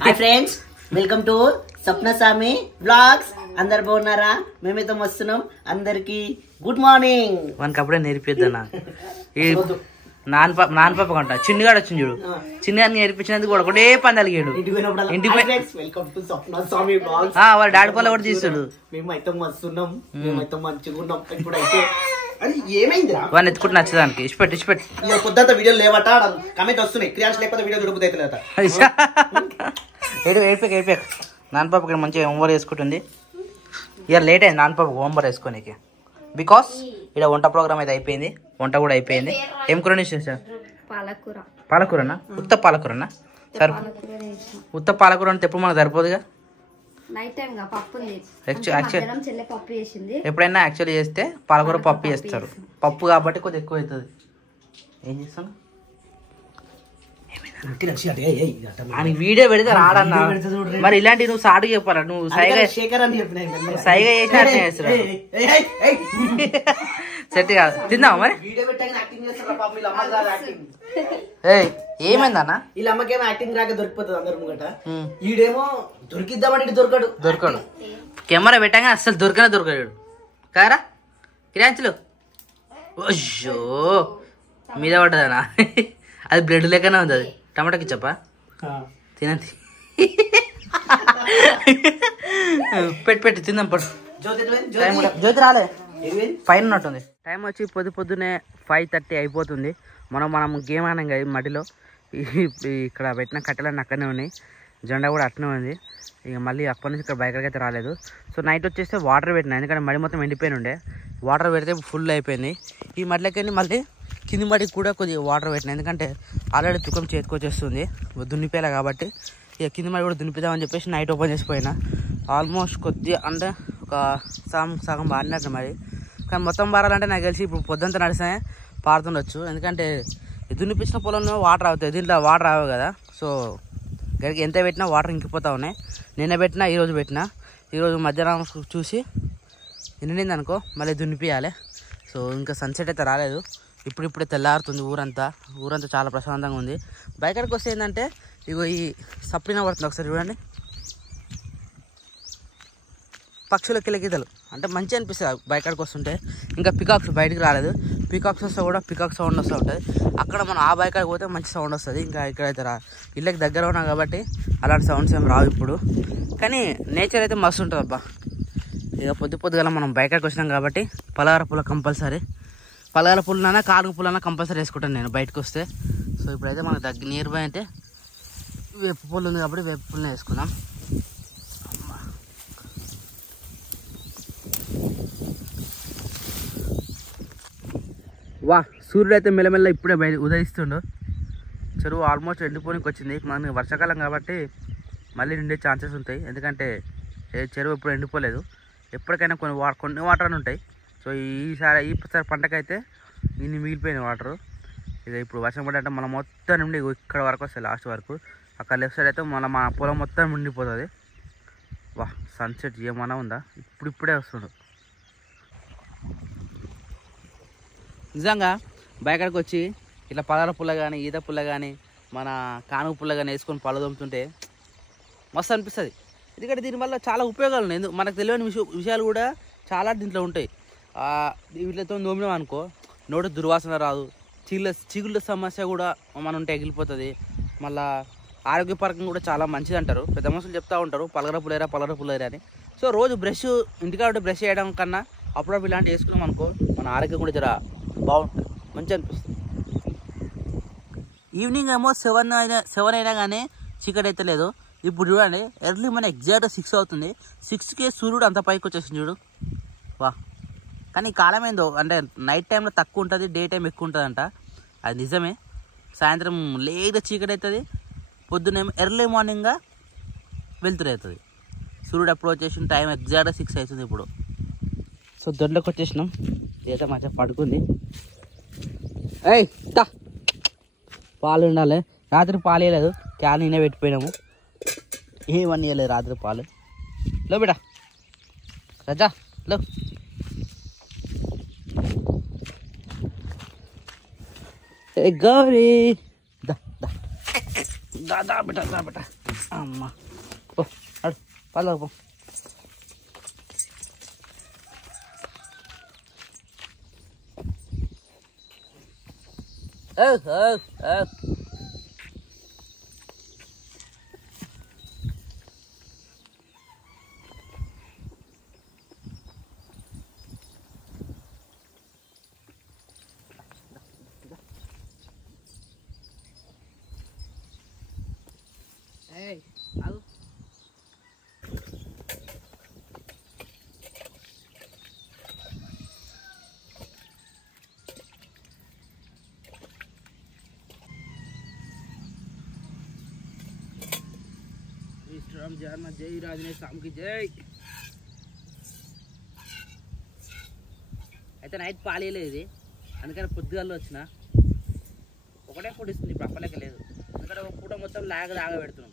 Hi friends, welcome to Swapnaswami blogs. అందరు బాగున్నారా? మేమైతే వస్తున్నాం. అందరికి గుడ్ మార్నింగ్. మనకి అప్పుడే నేర్పిద్దానా నాన్న పాప కంట చిన్నగాడు వచ్చింది చూడు. చిన్నగాడిని నేర్పించినందుకు కూడా ఒకటే పని అలిగాడు. వాళ్ళ డాడీ పనులు కూడా తీస్తాడు. మేమైతే వస్తున్నాం, మేమైతే మంచిగా ఉన్నాం. ఇప్పుడైతే వాడిని ఎత్తుకుంటే నచ్చదానికి ఇచ్చిపెట్టి పొద్దుంత వీడియో లేవట కమెంట్ వస్తున్నాయి. క్రియాన్స్ లేకపోతే వీడియో చూడబుద్ది అవుతలేదట. ఏడిపోయాక నాన్న పాప ఇక్కడ మంచిగా హోంవర్క్ వేసుకుంటుంది. ఇక లేట్ అయింది నాన్న పాప హోంవర్క్ వేసుకోనికి. బికాస్ ఇక్కడ వంట ప్రోగ్రామ్ అయితే అయిపోయింది, వంట కూడా అయిపోయింది. ఏం కూర చేసా? పాలకూరనా? ఉత్త పాలకూరనా? సరే, ఉత్త పాలకూర అంటే ఎప్పుడు మనకు సరిపోదుగా. ఎప్పుడైనా యాక్చువల్లీ చేస్తే పాలకూర పప్పు చేస్తారు. పప్పు కాబట్టి కొద్దిగా ఎక్కువ అవుతుంది. ఏం చేస్తాను వీడియో పెడితే రాడన్నా. మరి ఇలాంటి నువ్వు సాటు చెప్పాలా? నువ్వు సైగా చేసిన సెట్ కాదు. తిందావా మరి? ఏమైందన్నా? వీళ్ళ అమ్మకేమో యాక్టింగ్ రాక దొరికిపోతుంది అందరు ముంగట. ఈడేమో దొరికిద్దామని దొరకడు. కెమెరా పెట్టాగా అసలు దొరకడు కారా కిరాంచులు. ఓషో మీద పడ్డదనా? అది బ్లడ్ లెక్కనే ఉంది. అది టమాటాకి చెప్పా తినండి. పెట్టి తిందాం పడు. జ్యోతి రాలే, పైన ఉన్నట్టుంది. టైం వచ్చి పొద్దున్నే 5:30 అయిపోతుంది. మనం గేమ్ ఆడినాం కదా మడిలో. ఇక్కడ పెట్టిన కట్టెలన్నీ అక్కడనే ఉన్నాయి, జెండా కూడా అట్నే ఉంది. ఇక మళ్ళీ అప్పటి నుంచి ఇక్కడ బైకర్కి అయితే రాలేదు. సో నైట్ వచ్చేస్తే వాటర్ పెట్టినా, ఎందుకంటే మడి మొత్తం ఎండిపోయిన ఉండే. వాటర్ పెడితే ఫుల్ అయిపోయింది. ఈ మడిలోకి మళ్ళీ కింది మడికి కూడా కొద్దిగా వాటర్ పెట్టినా, ఎందుకంటే ఆల్రెడీ తుకం చేతికొచ్చేస్తుంది దున్నిపోయేలా కాబట్టి. ఇక కింది మడి కూడా దున్నిపిద్దామని చెప్పేసి నైట్ ఓపెన్ చేసిపోయినా. ఆల్మోస్ట్ కొద్దిగా అంటే ఒక సగం బారినట్టు మరి. కానీ మొత్తం బారాలంటే నాకు తెలిసి ఇప్పుడు పొద్దుంతా నడిస్తే పారుతుండొచ్చు, ఎందుకంటే దున్నిపించిన పొలంలో వాటర్ అవుతాయి, దీంట్లో వాటర్ రావు కదా. సో గడికి ఎంత పెట్టినా వాటర్ ఇంకిపోతూ ఉన్నాయి. నిన్న పెట్టినా ఈరోజు పెట్టినా. ఈరోజు మధ్యాహ్నం చూసి నిండింది అనుకో మళ్ళీ దున్నిపియాలి. సో ఇంకా సన్సెట్ అయితే రాలేదు, ఇప్పుడిప్పుడే తెల్లారుతుంది. ఊరంతా చాలా ప్రశాంతంగా ఉంది. బైకర్కి వస్తే ఏంటంటే ఇగో ఈ సప్లిన పడుతుంది, ఒకసారి చూడండి. పక్షుల కిలకిదలు అంటే మంచిగా అనిపిస్తుంది బైకర్కి వస్తుంటే. ఇంకా పికాక్స్ బయటికి రాలేదు. పికాక్స్ వస్తే కూడా పికాక్ సౌండ్ వస్తూ ఉంటుంది. అక్కడ మనం ఆ బైకర్కి పోతే మంచి సౌండ్ వస్తుంది. ఇంకా ఇక్కడైతే ఇళ్ళకి దగ్గర ఉన్నాం కాబట్టి అలాంటి సౌండ్స్ ఏం రావు ఇప్పుడు. కానీ నేచర్ అయితే మస్తు ఉంటుంది అబ్బా. ఇక పొద్దుగల మనం బైకర్కి వచ్చినాం కాబట్టి పలహార పూల కంపల్సరీ, పలహార పూలైనా కారుగు పూలైనా కంపల్సరీ వేసుకుంటాను నేను బయటకు వస్తే. సో ఇప్పుడైతే మనకు నియర్ బై అంటే వేప పూలు ఉంది కాబట్టి వేప పూలనే వేసుకుందాం. వా, సూర్యుడు అయితే మెల్లమెల్ల ఇప్పుడే ఉదయిస్తుండు. చెరువు ఆల్మోస్ట్ ఎండిపోనికి వచ్చింది. మనకి వర్షాకాలం కాబట్టి మళ్ళీ నిండే ఛాన్సెస్ ఉంటాయి, ఎందుకంటే చెరువు ఎప్పుడు ఎండిపోలేదు. ఎప్పటికైనా కొన్ని వాటర్ అని ఉంటాయి. సో ఈసారి పంటకైతే ఇన్ని మిగిలిపోయిన వాటరు. ఇక ఇప్పుడు వర్షం పడ్డంటే మనం మొత్తం నుండి ఇక్కడ వరకు వస్తాయి, లాస్ట్ వరకు. అక్కడ లెఫ్ట్ సైడ్ అయితే మన పొలం మొత్తం నిండిపోతుంది. వా, సన్సెట్ ఏమన్నా ఉందా? ఇప్పుడే వస్తుండు. నిజంగా బయటకు వచ్చి ఇట్లా పలార పుల్ల కానీ ఈత పుల్ల కానీ మన కానుగ పుల్ల కానీ వేసుకొని పళ్ళు దొమ్ముతుంటే మస్తు అనిపిస్తుంది. ఎందుకంటే దీనివల్ల చాలా ఉపయోగాలు ఉన్నాయి. మనకు తెలియని విషయాలు కూడా చాలా దీంట్లో ఉంటాయి. వీటితో దోమినాం అనుకో నోటి దుర్వాసన రాదు, చిగుళ్ళ సమస్య కూడా మన ఉంటే ఎగిలిపోతుంది. మళ్ళీ ఆరోగ్యపరంగా కూడా చాలా మంచిది అంటారు, పెద్ద మనుషులు చెప్తూ ఉంటారు పలగర పుల్లరా అని. సో రోజు ఇంటికాడ బ్రష్ చేయడం కన్నా అప్పుడప్పుడు ఇలాంటివి వేసుకున్నాం అనుకో మన ఆరోగ్యం కూడా జర బాగుంటుంది, మంచిగా అనిపిస్తుంది. ఈవినింగ్ ఏమో 7 అయినా కానీ చీకటి అయితే లేదు. ఇప్పుడు చూడండి ఎర్లీ మన ఎగ్జాక్ట్ 6 అవుతుంది. 6కే సూర్యుడు అంత పైకి వచ్చేసింది చూడు. వా, కానీ కాలం ఏందో అంటే నైట్ టైంలో తక్కువ ఉంటుంది, డే టైం ఎక్కువ ఉంటుంది అంట. అది నిజమే. సాయంత్రం లేట్గా చీకటి అవుతుంది, పొద్దున్నేమో ఎర్లీ మార్నింగ్గా వెళ్తురు అవుతుంది. సూర్యుడు ఎప్పుడు వచ్చేసిన టైం ఎగ్జాక్ట్గా 6 అవుతుంది ఇప్పుడు. సో దొడ్లోకి వచ్చేసినాం. ఇదైతే మంచిగా పడుకుంది. ఏయ్ తా, పాలు ఉండాలి. రాత్రి పాలు వేయలేదు, క్యాన్ నేనే పెట్టిపోయినాము. ఏమని వేయలేదు రాత్రి పాలు. లో బిడ్డ రజా లో గౌరీ దా బిట అమ్మ పో అడు పాలు పో. రామ్ జాన జై రాజనే సామ్కి జై. అయితే నైట్ పాలేయలేదు ఇది, అందుకని పొద్దుగాల్లో వచ్చిన. ఒకటే పూట ఇస్తుంది, ఇప్పుడు అప్పలేక లేదు. ఎందుకంటే ఒక పూట మొత్తం లాగా పెడుతున్నాం.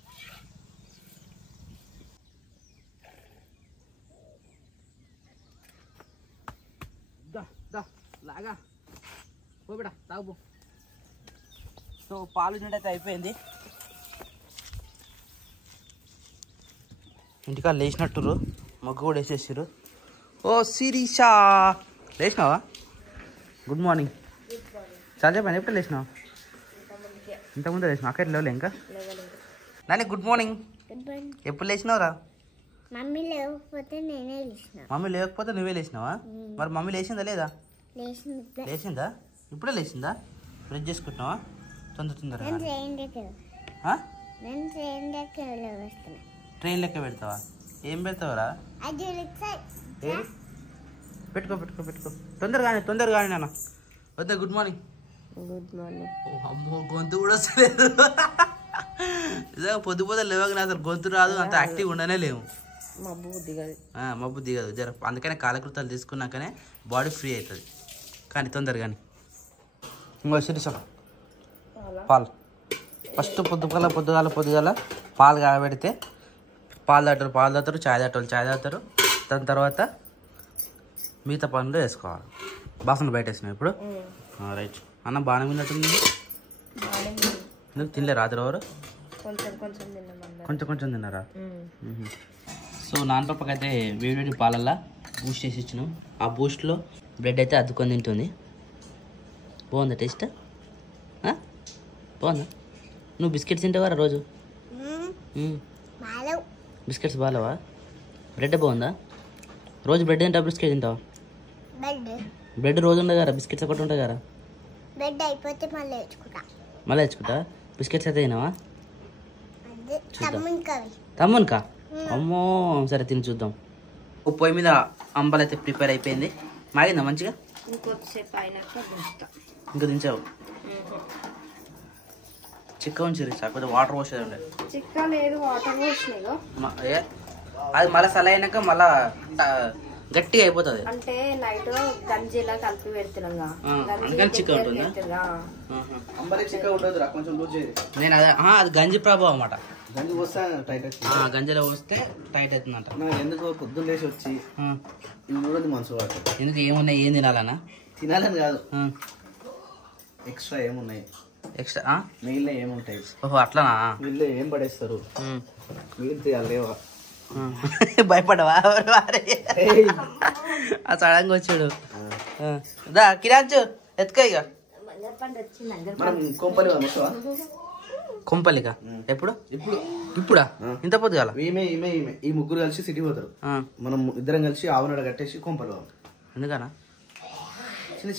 లాగా పో బిడ్డ తాగు. సో పాలు అయితే అయిపోయింది. ఇంటికా లేచినట్టురు, మొగ్గు కూడా వేసేసారు. ఓ శిరీషా లేచినావా? Good morning. చాలా చెప్పాను, ఎప్పుడు లేచినావు? ఇంతకుముందు లేచినావు, అక్కడ లేవలే ఇంకా. Nani good morning. ఎప్పుడు లేచినావురా? మమ్మీ లేకపోతే నేనే లేచిన. మమ్మీ లేకపోతే నువ్వే లేచినావా? మరి మమ్మీ లేచిందా లేదా? లేచిందా? ఇప్పుడే లేచిందా? బ్రష్ చేసుకుంటున్నావా? తొందరగా ట్రైన్ లెక్క పెడతావా? ఏం పెడతావరా? పెట్టుకో తొందరగా నాన్న. వద్దా గుడ్ మార్నింగ్. Good morning. అమ్మో గొంతు కూడా వస్తలేదు. నిజంగా పొద్దు లేవగానే అసలు గొంతు రాదు, అంత యాక్టివ్ ఉండనే లేవు. మబ్బు దిగదు జర. అందుకనే కాలకృతాలు తీసుకున్నాకనే బాడీ ఫ్రీ అవుతుంది. కానీ తొందరగాని ఇంకో శిరీష పాలు ఫస్ట్ పొద్దుగాల పాలు కాబెడితే పాలు తాగుతారు, చాయ్ తాగుతారు. దాని తర్వాత మిగతా పనులు వేసుకోవాలి. బాసన బయట వేసినావు ఇప్పుడు. రైట్. అన్న బాగానే విన్నట్టుంది. ఎందుకు తినలే రాత్రి ఎవరు? కొంచెం తిన్నారా? సో నాన్న పాపకి అయితే వేడి పాలల్లో బూస్ట్ చేసి ఇచ్చినాం. ఆ బూస్ట్లో బ్రెడ్ అయితే అద్దుకొని తింటుంది. బాగుందా టేస్ట్? బాగుందా? నువ్వు బిస్కెట్స్ తింటావా రోజు? బిస్కెట్స్ బాగాలేవా? బ్రెడ్ బాగుందా? రోజు బ్రెడ్ తింటావా, బిస్కెట్ తింటావా? బ్రెడ్ రోజు ఉండదు కదా, బిస్కెట్స్ ఒకటి ఉంటాయి కదా. బ్రెడ్ అయిపోతే మళ్ళీ తెచ్చుకుంటా. బిస్కెట్స్ అయితే తినావా? తమ్మునికా? అమ్మో సరే తిని చూద్దాం. పొయ్యి మీద అంబలు అయితే ప్రిపేర్ అయిపోయింది. మాగిందా మంచిగా? ఇంకా దించావు? చిక్క ఉంచి కాకపోతే వాటర్ పోసేది ఉండే. అది మళ్ళీ సల అయినాక మళ్ళా గట్టిగా అయిపోతుంది. అంటే నైట్ గంజిలా కలిపి పెడుతున్నా, అందుకని చిక్క ఉంటుందా? నేను అదే అది గంజి ప్రభావం అన్నమాట. గంజిలో పోస్తే టైట్ అవుతుందంట. ఎందుకు పొద్దున్న లేచి వచ్చి మనసు ఎందుకు ఏమున్నాయి, ఏం తినాలన్నా? తినాలని కాదు, ఎక్స్ట్రా ఏమున్నాయి, ఎక్స్ట్రా మిగిలిన ఏముంటాయి. ఓహో అట్లానా? వీళ్ళు ఏం పడేస్తారు, మిగిలితే లేవా? భయపడవా? ఆ సడన్గా వచ్చాడు. దా కిరాంచు ఎత్తుకో. ఇక కొంపలిగా ఎప్పుడు? ఇప్పుడా? ఇంత పొద్దుగాల? ఈ ముగ్గురు కలిసి సిటీ పోతారు, మనం ఇద్దరం కలిసి ఆవునడ కట్టేసి కొంపలు. ఎందుకనా?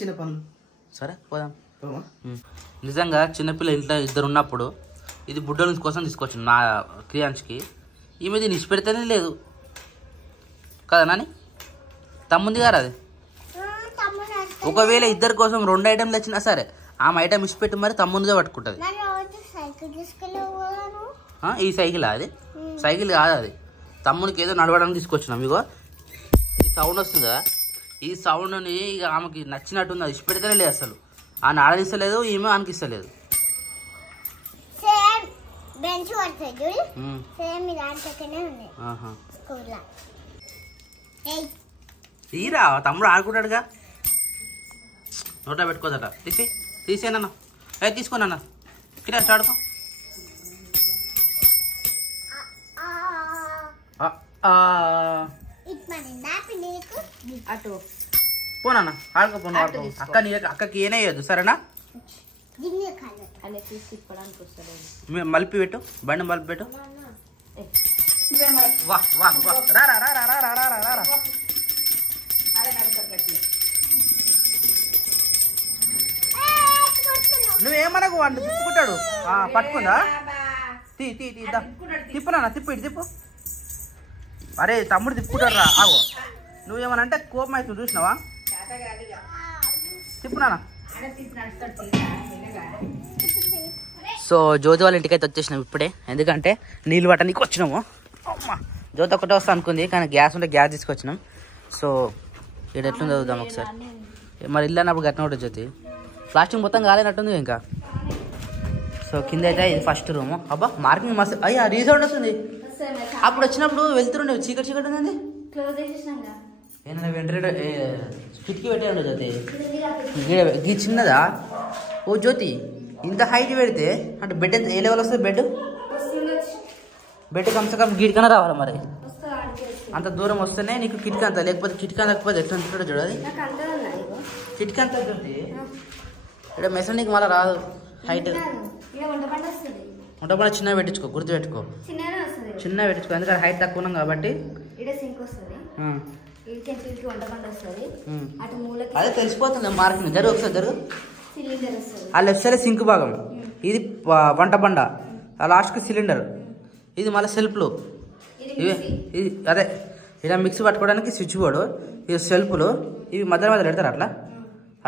చిన్న పనులు. సరే పోదాం. నిజంగా చిన్నపిల్ల ఇంట్లో ఇద్దరు ఉన్నప్పుడు ఇది బుడ్డల కోసం తీసుకొచ్చింది నా క్రియాంష్కి. ఈమె దీన్ని ఇచ్చిపెడితేనే లేదు కదా నాని? తమ్ముంది గారు అది. ఒకవేళ ఇద్దరి కోసం 2 ఐటెంలు వచ్చినా సరే ఆమె ఐటెం ఇచ్చిపెట్టి మరి తమ్ముందిగా పట్టుకుంటుంది. ఈ సైకిల్ అది? సైకిల్ కాదు అది, తమ్మునికి ఏదో నడవడానికి తీసుకొచ్చినాం. ఇగో ఈ సౌండ్ వస్తుంది కదా, ఈ సౌండ్ని ఇక ఆమెకి నచ్చినట్టుంది, అది ఇచ్చిపెడితేనే లేదు అసలు. ఆ నాడనిస్తలేదు, ఈమె ఆమెకిస్తలేదు. తీరా తమ్ముడు ఆడుకుంటాడుగా. నోట పెట్టుకోదట. తీసేనన్నా అది తీసుకున్నా కిరా స్టార్ట్ అటు పోనా ఆడుకోపోను అక్క అక్కకి ఏనేయద్దు సరేనా మలిపి పెట్టు బండి మలిపి పెట్టు వా వా వా రా రా రా రా రా రా రా రా నువ్వేమనకు వాడిని తిప్పుకుంటాడు పట్టుకుందా తీ తీ తీ తిప్పునా తిప్పు ఇటు తిప్పు అరే తమ్ముడు తిప్పుకుంటాడు రా ఆగో నువ్వేమనంటే కోపం అవుతుంది చూసినావా తిప్పునా సో జ్యోతి వాళ్ళ ఇంటికి అయితే వచ్చేసినాం ఇప్పుడే ఎందుకంటే నీళ్ళు పట్టడానికి వచ్చినాము అమ్మా జ్యోతి ఒకటే వస్తా అనుకుంది కానీ గ్యాస్ ఉంటే గ్యాస్ తీసుకొచ్చినాం సో ఇక్కడ ఎట్లుంది చదువుదాం ఒకసారి మరి ఇల్లు అన్నప్పుడు గట్టిన ఉంటుంది జ్యోతి ప్లాస్టింగ్ మొత్తం కాలేనట్టుంది ఇంకా సో కింద అయితే ఇది ఫస్ట్ రూమ్ అబ్బా మార్కింగ్ మస్తు అయ్యా రీసౌండ్ వస్తుంది అప్పుడు వచ్చినప్పుడు వెళ్తుండే చీకటి చీకటి ఉంది ఏమన్నా వెంటనే కిటికీ పెట్టేయండి జ్యోతి గీ చిన్నదా ఓ జ్యోతి ఇంత హైట్ పెడితే అంటే బెడ్ ఏ లెవెల్ వస్తుంది బెడ్ కమ్సకం గిడికన్నా రావాలి మరి అంత దూరం వస్తేనే నీకు కిటికీ అంత లేకపోతే కిటికీ లేకపోతే ఎట్లా ఉంటాడో చూడాలి కిటికీ అంతా జ్యోతి ఇక్కడ మెసన్ నీకు మళ్ళీ రాదు హైట్ వంట చిన్నగా పెట్టించుకో గుర్తు పెట్టుకో చిన్నగా పెట్టించుకో ఎందుకంటే హైట్ తక్కువ ఉన్నాం కాబట్టి అదే తెలిసిపోతుంది మార్కింగ్ జరుగు ఒకసారి జరుగు ఆ లెఫ్ట్ సైడ్ సింక్ భాగం ఇది వంట బండ ఆ లాస్ట్కి సిలిండర్ ఇది మళ్ళీ సెల్ఫ్లు ఇవి ఇది అదే ఇలా మిక్సీ పట్టుకోవడానికి స్విచ్ బోర్డు ఇది సెల్ఫ్లు ఇవి మధ్య మధ్య పెడతారు అట్లా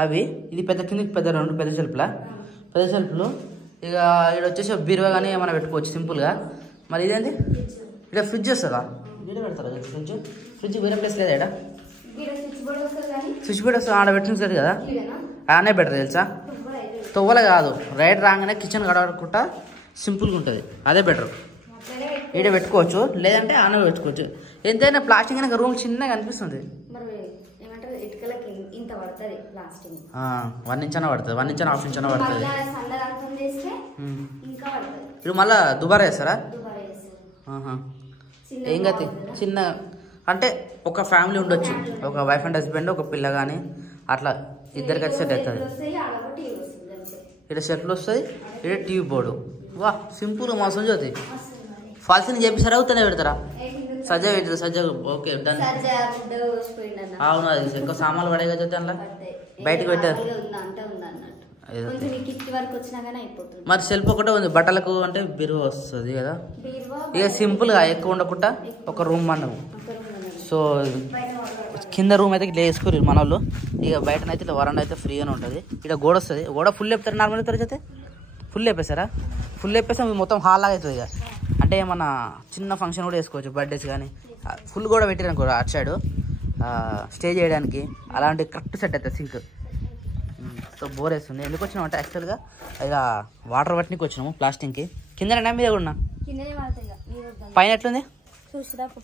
అవి ఇది పెద్ద కిందకి పెద్ద రెండు పెద్ద సెల్ఫ్లు ఇక ఇక్కడ వచ్చేసి బీరువా కానీ ఏమైనా పెట్టుకోవచ్చు సింపుల్గా మరి ఇదేంటి ఇక్కడ ఫ్రిడ్జ్ వస్తుందా ఇక్కడ పెడతారా ఫ్రిడ్జ్ వేరే ప్లేస్ లేదా ఇక్కడ స్విచ్ బోర్డ్ వస్తుంది ఆడ పెట్టింది కదా ఆనే బెటర్ తెలుసా తొవ్వల కాదు రైట్ రాగానే కిచెన్ గడవకుండా సింపుల్గా ఉంటుంది అదే బెటర్ ఈడ పెట్టుకోవచ్చు లేదంటే ఆనే పెట్టుకోవచ్చు ఎంతైనా ప్లాస్టింగ్ అయినా రూమ్ చిన్నగా అనిపిస్తుంది 1 ఇంచ్ అన్న పడుతుంది 1 ఇంచ్ హాఫ్ ఇంచ్ అన్న పడుతుంది ఇప్పుడు మళ్ళీ దుబారా వేస్తారా ఏం గతి చిన్న అంటే ఒక ఫ్యామిలీ ఉండొచ్చు ఒక వైఫ్ అండ్ హస్బెండ్ ఒక పిల్ల కానీ అట్లా ఇద్దరికి వచ్చి సెట్ అవుతుంది ఇక్కడ సెట్లు వస్తుంది ఇక్కడ టీవీ బోర్డు వా సింపుల్ మోసం జ్యోతి ఫాల్సీని చేపిస్తారా అవుతానే పెడతారా సజ్జ పెట్టారు సజ్జ ఓకే డన్ అవును అది ఎక్కువ సామాన్లు పడే కదా అందులో బయటకు పెట్టారు మరి సెల్ఫ్ ఒకటే ఉంది బట్టలకు అంటే బీరువా వస్తుంది కదా ఇక సింపుల్గా ఎక్కువ ఉండకుండా ఒక రూమ్ అన్నాము సో కింద రూమ్ అయితే ఇట్లా వేసుకోరు మన వాళ్ళు ఇక బయటనైతే ఇట్లా వరండా అయితే ఫ్రీగానే ఉంటుంది ఇక్కడ గోడ వస్తుంది గోడ ఫుల్ లేపుతారు నార్మల్ అవుతారు అయితే ఫుల్ లేపేస్తారా ఫుల్ లేపేస్తే మొత్తం హాల్ లాగా అవుతుంది ఇక అంటే మన చిన్న ఫంక్షన్ కూడా వేసుకోవచ్చు బర్త్డేస్ కానీ ఫుల్ కూడా పెట్టారనుకో అటు సైడు స్టే చేయడానికి అలాంటి కరెక్ట్ సెట్ అవుతుంది సింక్ సో బోర్ వేస్తుంది ఎందుకు వచ్చినాం అంటే యాక్చువల్గా ఇక వాటర్ పట్టినకి వచ్చినాము ప్లాస్టింగ్కి కింద మీద కూడా పైన ఎట్లుంది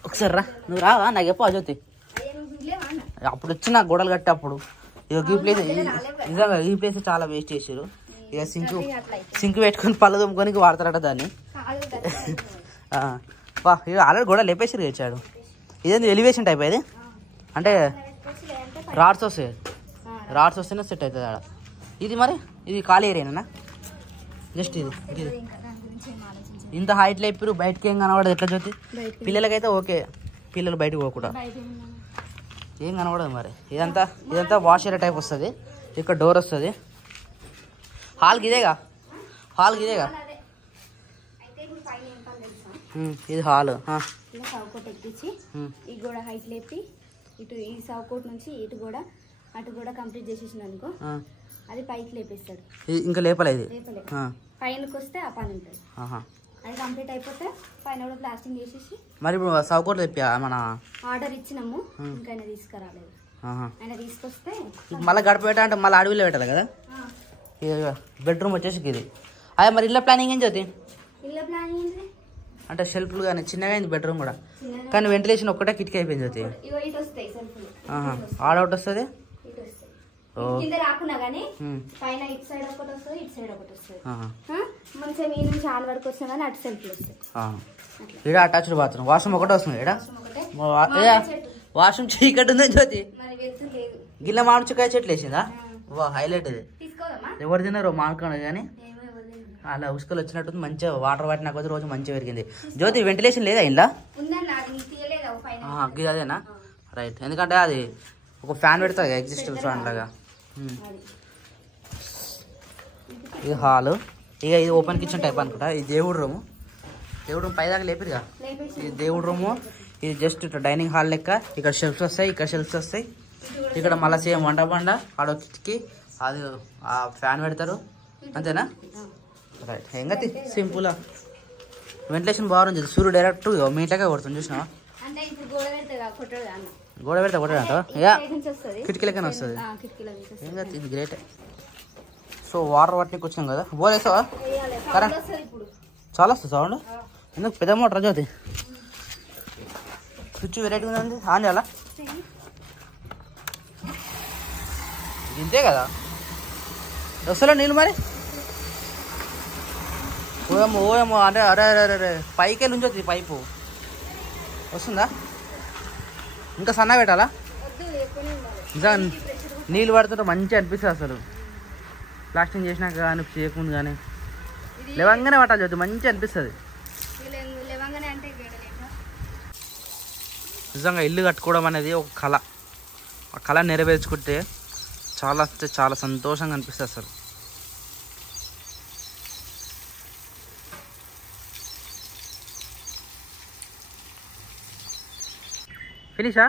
ఒకసారి రా నువ్వు రావా నాకు చెప్పు అజ్యోతి అప్పుడు వచ్చి నాకు గోడలు కట్టేప్పుడు ఇక ఈ ప్లేస్ నిజంగా ఈ ప్లేస్ చాలా వేస్ట్ చేసారు ఇక సింక్ పెట్టుకొని పళ్ళు దుమ్ముకొని వాడతారట దాన్ని ఇక ఆల్రెడీ గోడ లేపేసారు తెచ్చాడు ఇదేంది ఎలివేషన్ టైప్ అది అంటే రాడ్స్ వస్తేనే సెట్ అవుతుంది ఆడ ఇది మరి ఇది ఖాళీ ఏరియానా జస్ట్ ఇది ఇంత హైట్ లేపారు బయటకి ఏం కనబడదు ఎట్లా జ్యోతి పిల్లలకైతే ఓకే పిల్లలు బయటకు పోకుండా ఏం కనబడదు మరి ఇదంతా వాష్ ఏరియా టైప్ వస్తుంది ఇక్కడ డోర్ వస్తుంది హాల్కి ఇదేగా ఇది హాల్ సౌకోట్ ఎక్కించి ఈ గోడ హైట్ లేపి ఇటు ఈ సౌకోట్ నుంచి ఇటు కూడా అటు కూడా కంప్లీట్ చేసేసిన అనుకో అది పైకి లేపేస్తాడు ఇంకా లేపలేదు పైనకి వస్తే ఆ పని ఉంటుంది అది కంప్లీట్ అయిపోతే పైన కూడా ప్లాస్టింగ్ చేసేసి మరి ఇప్పుడు సౌకోట్ లేపా మన ఆర్డర్ ఇచ్చినాము ఇంకా ఆయన తీసుకురాలేదు ఆయన తీసుకొస్తే మళ్ళీ గడప పెట్టా అంటే మళ్ళీ అడవిలో పెట్టాలి కదా బెడ్రూమ్ వచ్చేసి ఇది అదే మరి ఇళ్ళ ప్లానింగ్ ఏం చదువు ఇళ్ళ ప్లానింగ్ అంటే షెల్ఫ్లు కానీ చిన్నగా అయింది బెడ్రూమ్ కూడా కానీ వెంటిలేషన్ ఒక్కటే కిటికీ అయిపోయింది చదువు ఆడౌట్ వస్తుంది కింద రాకున్నా గానీ పైన ఇటు సైడ్ ఒకటి వస్తుంది, ఇటు సైడ్ ఒకటి వస్తుంది. మంచిగా మీ నుంచి ఆన్ వరకు వచ్చినా కానీ అటు సైడ్ వస్తుంది. ఇక్కడ అటాచ్డ్ బాత్రూమ్, వాష్రూమ్ ఒకటే వస్తుంది. ఇక్కడ వాష్రూమ్ చీకటి ఉందా జ్యోతి? గిల్ల మామిడికాయ చెట్లు వేసిందా? వా హైలైట్ ఇది. ఎవరు తిన్నారు మామిడికాయ కానీ అలా ఉసుకలు వచ్చినట్టు మంచిగా వాటర్ పట్టిన కొద్ది రోజు మంచిగా పెరిగింది. జ్యోతి వెంటిలేషన్ లేదా ఇంట్లో? అదేనా? రైట్. ఎందుకంటే అది ఒక ఫ్యాన్ పెడతారు ఎగ్జిస్ట్ ఫ్యాన్ లాగా. ఇది హాలు. ఇక ఇది ఓపెన్ కిచెన్ టైప్ అనుకుంటా. ఇది దేవుడు రూము. దేవుడు రూమ్ పైదాకా లేపిరుగా. ఇది దేవుడు రూము. ఇది జస్ట్ డైనింగ్ హాల్ లెక్క. ఇక్కడ షెల్ఫ్స్ వస్తాయి, ఇక్కడ షెల్ఫ్స్ వస్తాయి. ఇక్కడ మళ్ళీ సేమ్ వంట బండ ఆడ కిటికీ, అది ఆ ఫ్యాన్ పెడతారు. అంతేనా? రైట్. ఇంకా సింపుల్. వెంటిలేషన్ బాగుంది. సూర్యుడు డైరెక్ట్ మీ ఇంట్లోకే కొడుతుంది. చూసినావా? గోడ పెడితే కొట్టడంట. కిటికీ లెక్కనే వస్తుంది. ఇంకా ఇది గ్రేట్. సో వాటర్ పట్టడానికి వచ్చాం కదా. బోర్ వేసావా? కరెంట్ చాలా వస్తుంది సౌండ్. ఎందుకు పెద్ద మోటర్ జ్యోతి? స్విచ్ వెరైటీగా ఉంది. ఆన్ చేయాలా? ఇంతే కదా వస్తలే నీళ్ళు మరి. ఓయేమో అంటే అరే అరే అరే పైకే నుంచి వచ్చింది పైపు. వస్తుందా? ఇంకా సన్న పెట్టాలా? ఇంకా నీళ్ళు పడుతుంటే మంచిగా అనిపిస్తుంది అసలు. ప్లాస్టింగ్ చేసినాక కానీ చేయకుండా కానీ లేవంగానే పట్టాలి చదువు మంచిగా అనిపిస్తుంది. నిజంగా ఇల్లు కట్టుకోవడం అనేది ఒక కళ. ఆ కళ నెరవేర్చుకుంటే చాలా చాలా సంతోషంగా అనిపిస్తుంది అసలు. ఫినిషా?